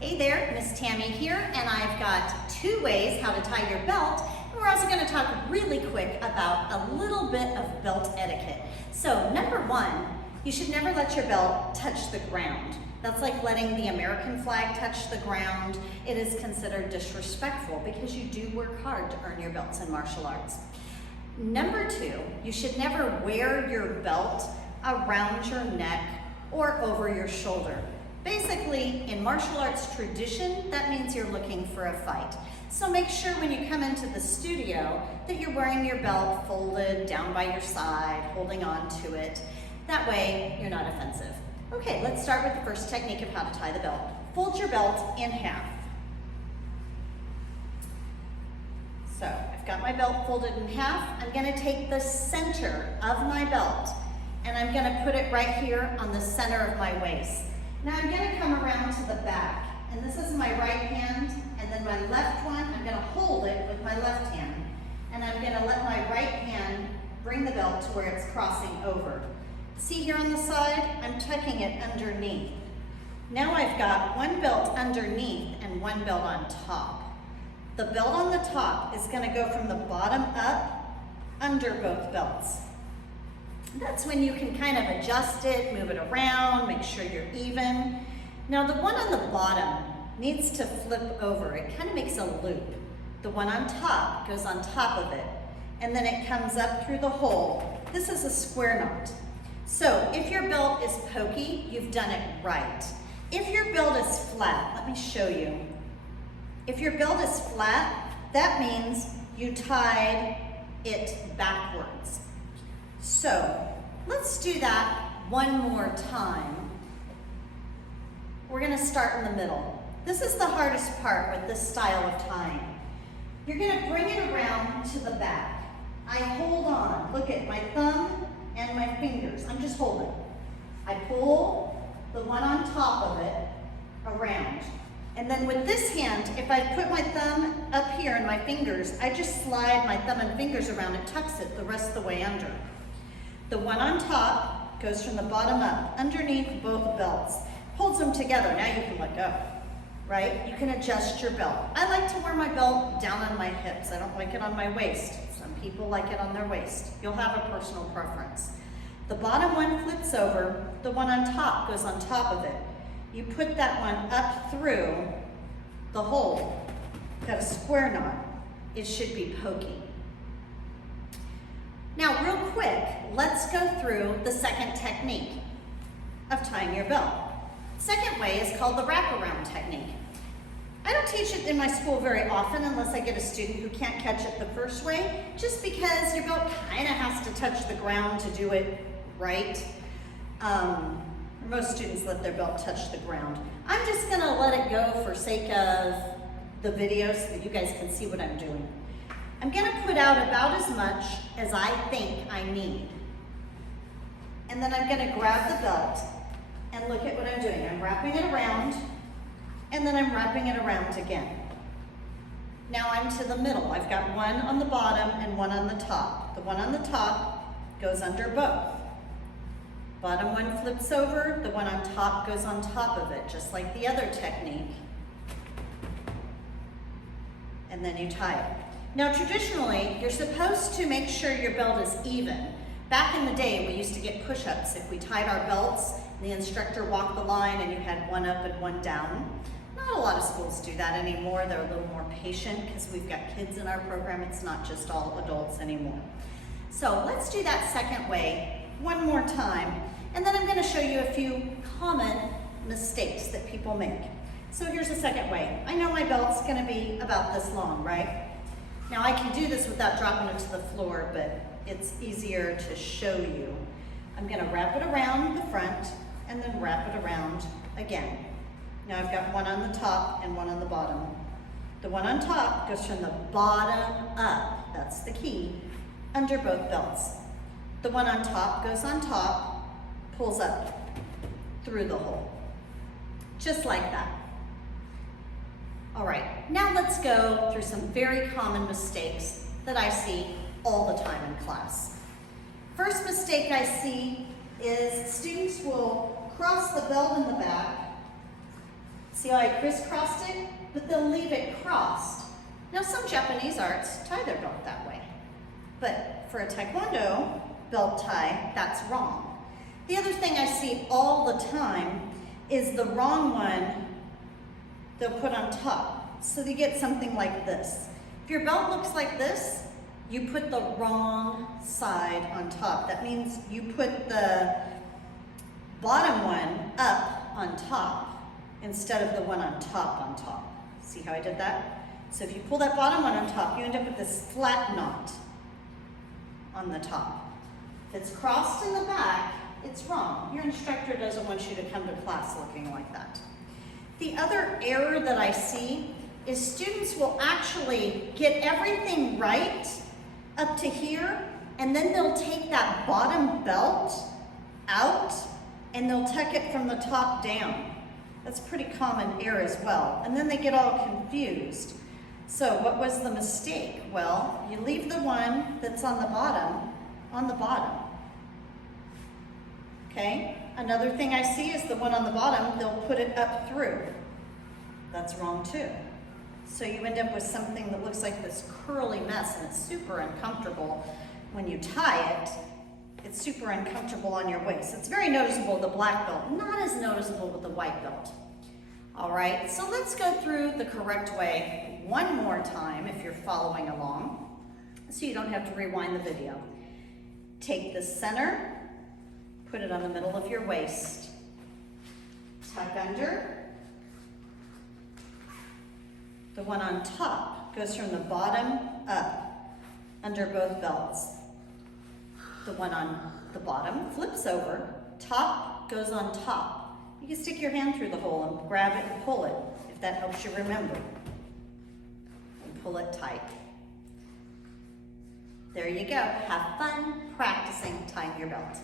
Hey there, Miss Tammy here, and I've got 2 ways how to tie your belt. And we're also going to talk really quick about a little bit of belt etiquette. So number 1, you should never let your belt touch the ground. That's like letting the American flag touch the ground. It is considered disrespectful because you do work hard to earn your belts in martial arts. Number 2, you should never wear your belt around your neck or over your shoulder. Basically, in martial arts tradition, that means you're looking for a fight. So make sure when you come into the studio that you're wearing your belt folded down by your side, holding on to it. That way, you're not offensive. Okay, let's start with the first technique of how to tie the belt. Fold your belt in half. So, I've got my belt folded in half. I'm gonna take the center of my belt and I'm gonna put it right here on the center of my waist. Now I'm gonna come around to the back, and this is my right hand, and then my left one, I'm gonna hold it with my left hand, and I'm gonna let my right hand bring the belt to where it's crossing over. See here on the side, I'm tucking it underneath. Now I've got one belt underneath and one belt on top. The belt on the top is gonna go from the bottom up under both belts. That's when you can kind of adjust it, move it around, make sure you're even. Now the one on the bottom needs to flip over. It kind of makes a loop. The one on top goes on top of it, and then it comes up through the hole. This is a square knot. So if your belt is pokey, you've done it right. If your belt is flat, let me show you. If your belt is flat, that means you tied it backwards. So let's do that one more time. We're gonna start in the middle. This is the hardest part with this style of tying. You're gonna bring it around to the back. I hold on, look at my thumb and my fingers. I'm just holding. I pull the one on top of it around. And then with this hand, if I put my thumb up here and my fingers, I just slide my thumb and fingers around and tucks it the rest of the way under. The one on top goes from the bottom up, underneath both belts. Holds them together, now you can let go, right? You can adjust your belt. I like to wear my belt down on my hips. I don't like it on my waist. Some people like it on their waist. You'll have a personal preference. The bottom one flips over, the one on top goes on top of it. You put that one up through the hole. Got a square knot. It should be pokey. Now, real quick, let's go through the second technique of tying your belt. Second way is called the wraparound technique. I don't teach it in my school very often unless I get a student who can't catch it the first way, just because your belt kind of has to touch the ground to do it right. Most students let their belt touch the ground. I'm just gonna let it go for sake of the video so that you guys can see what I'm doing. I'm gonna put out about as much as I think I need. And then I'm gonna grab the belt and look at what I'm doing. I'm wrapping it around, and then I'm wrapping it around again. Now I'm to the middle. I've got one on the bottom and one on the top. The one on the top goes under both. Bottom one flips over, the one on top goes on top of it, just like the other technique. And then you tie it. Now traditionally, you're supposed to make sure your belt is even. Back in the day, we used to get push-ups if we tied our belts, and the instructor walked the line and you had one up and one down. Not a lot of schools do that anymore. They're a little more patient because we've got kids in our program. It's not just all adults anymore. So let's do that second way one more time. And then I'm gonna show you a few common mistakes that people make. So here's the second way. I know my belt's gonna be about this long, right? Now I can do this without dropping it to the floor, but it's easier to show you. I'm gonna wrap it around the front and then wrap it around again. Now I've got one on the top and one on the bottom. The one on top goes from the bottom up, that's the key, under both belts. The one on top goes on top, pulls up through the hole, just like that. All right, now let's go through some very common mistakes that I see all the time in class. First mistake I see is students will cross the belt in the back, See how I crisscrossed it? But they'll leave it crossed. Now some Japanese arts tie their belt that way. But for a Taekwondo belt tie, that's wrong. The other thing I see all the time is the wrong one they'll put on top. So you get something like this. If your belt looks like this, you put the wrong side on top. That means you put the bottom one up on top instead of the one on top. See how I did that? So if you pull that bottom one on top, you end up with this flat knot on the top. If it's crossed in the back, it's wrong. Your instructor doesn't want you to come to class looking like that. The other error that I see is students will actually get everything right up to here, and then they'll take that bottom belt out and they'll tuck it from the top down. That's a pretty common error as well. And then they get all confused. So what was the mistake? Well, you leave the one that's on the bottom. Okay? Another thing I see is the one on the bottom, they'll put it up through. That's wrong too. So you end up with something that looks like this curly mess, and it's super uncomfortable when you tie it. It's super uncomfortable on your waist. It's very noticeable with the black belt, not as noticeable with the white belt. All right, so let's go through the correct way one more time if you're following along, so you don't have to rewind the video. Take the center, put it on the middle of your waist. Tuck under. The one on top goes from the bottom up under both belts. The one on the bottom flips over, top goes on top. You can stick your hand through the hole and grab it and pull it, if that helps you remember. And pull it tight. There you go. Have fun practicing tying your belt.